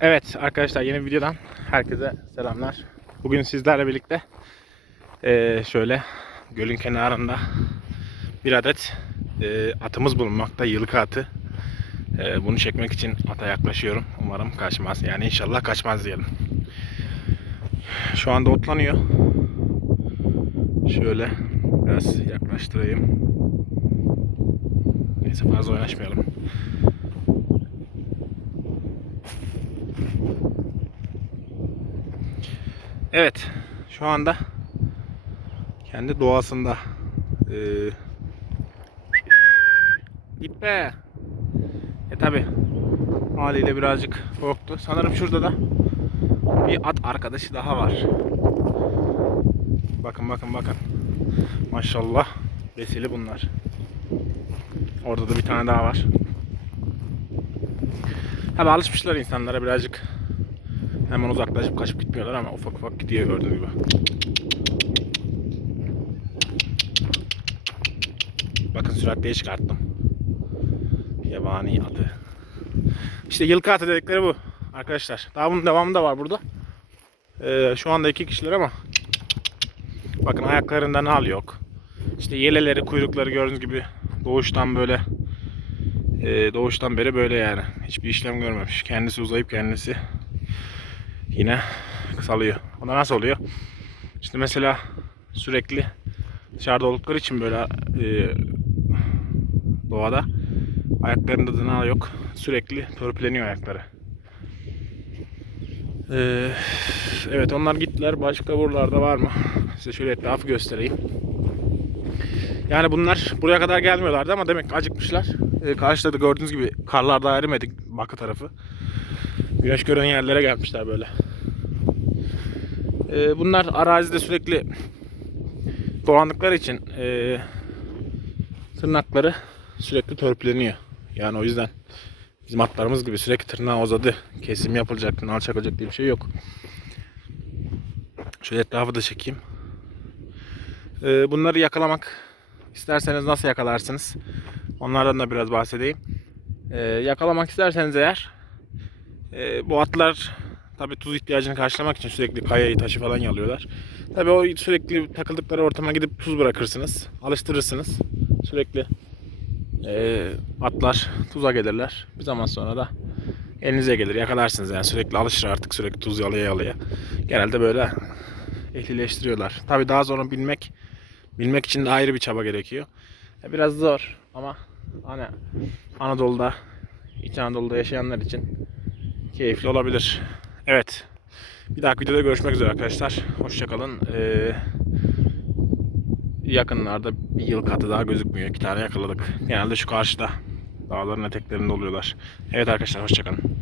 Evet arkadaşlar yeni bir videodan herkese selamlar. Bugün sizlerle birlikte eee, şöyle gölün kenarında bir adet eee, atımız bulunmakta. Yılkı atı. Eee, bunu çekmek için ata yaklaşıyorum. Umarım kaçmaz. Yani inşallah kaçmaz diyelim. Şu anda otlanıyor. Şöyle biraz yaklaştırayım. Neyse fazla oynaşmayalım. Evet, şu anda kendi doğasında. Ee, git be. E tabi haliyle birazcık korktu. Sanırım şurada da bir at arkadaşı daha var. Bakın bakın bakın. Maşallah besili bunlar. Orada da bir tane daha var. Tabi alışmışlar insanlara birazcık Hemen uzaklaşıp kaçıp gitmiyorlar ama ufak ufak gidiyor gördüğünüz gibi. Bakın süratliye çıkarttım. Yabani atı. İşte yılkı atı dedikleri bu arkadaşlar. Daha bunun devamı da var burada. Ee, şu anda iki kişiler ama bakın ayaklarında nal yok. İşte yeleleri, kuyrukları gördüğünüz gibi doğuştan böyle e, doğuştan beri böyle yani. Hiçbir işlem görmemiş. Kendisi uzayıp kendisi yine kısalıyor. O da nasıl oluyor? İşte mesela sürekli dışarıda oldukları için böyle e, doğada ayaklarında dına yok. Sürekli törpüleniyor ayakları. E, evet onlar gittiler. Başka buralarda var mı? Size şöyle etrafı göstereyim. Yani bunlar buraya kadar gelmiyorlardı ama demek acıkmışlar. E, karşıda da gördüğünüz gibi karlarda erimedik bakı tarafı. Güneş gören yerlere gelmişler böyle. Ee, bunlar arazide sürekli dolandıkları için ee, tırnakları sürekli törpüleniyor. Yani o yüzden bizim atlarımız gibi sürekli tırnağı uzadı. Kesim yapılacak, nal çakılacak diye bir şey yok. Şöyle etrafı da çekeyim. Ee, bunları yakalamak isterseniz nasıl yakalarsınız? Onlardan da biraz bahsedeyim. Ee, yakalamak isterseniz eğer ee, bu atlar tabi tuz ihtiyacını karşılamak için sürekli kayayı taşı falan yalıyorlar. Tabi o sürekli takıldıkları ortama gidip tuz bırakırsınız. Alıştırırsınız. Sürekli ee, atlar tuza gelirler. Bir zaman sonra da elinize gelir yakalarsınız yani sürekli alışır artık sürekli tuz yalaya yalaya. Genelde böyle ehlileştiriyorlar. Tabi daha sonra bilmek bilmek için de ayrı bir çaba gerekiyor. E, Biraz zor ama hani Anadolu'da İç Anadolu'da yaşayanlar için keyifli olabilir. Evet. Bir dahaki videoda görüşmek üzere arkadaşlar. Hoşçakalın. Ee, yakınlarda bir yıl katı daha gözükmüyor. İki tane yakaladık. Genelde şu karşıda. Dağların eteklerinde oluyorlar. Evet arkadaşlar hoşçakalın.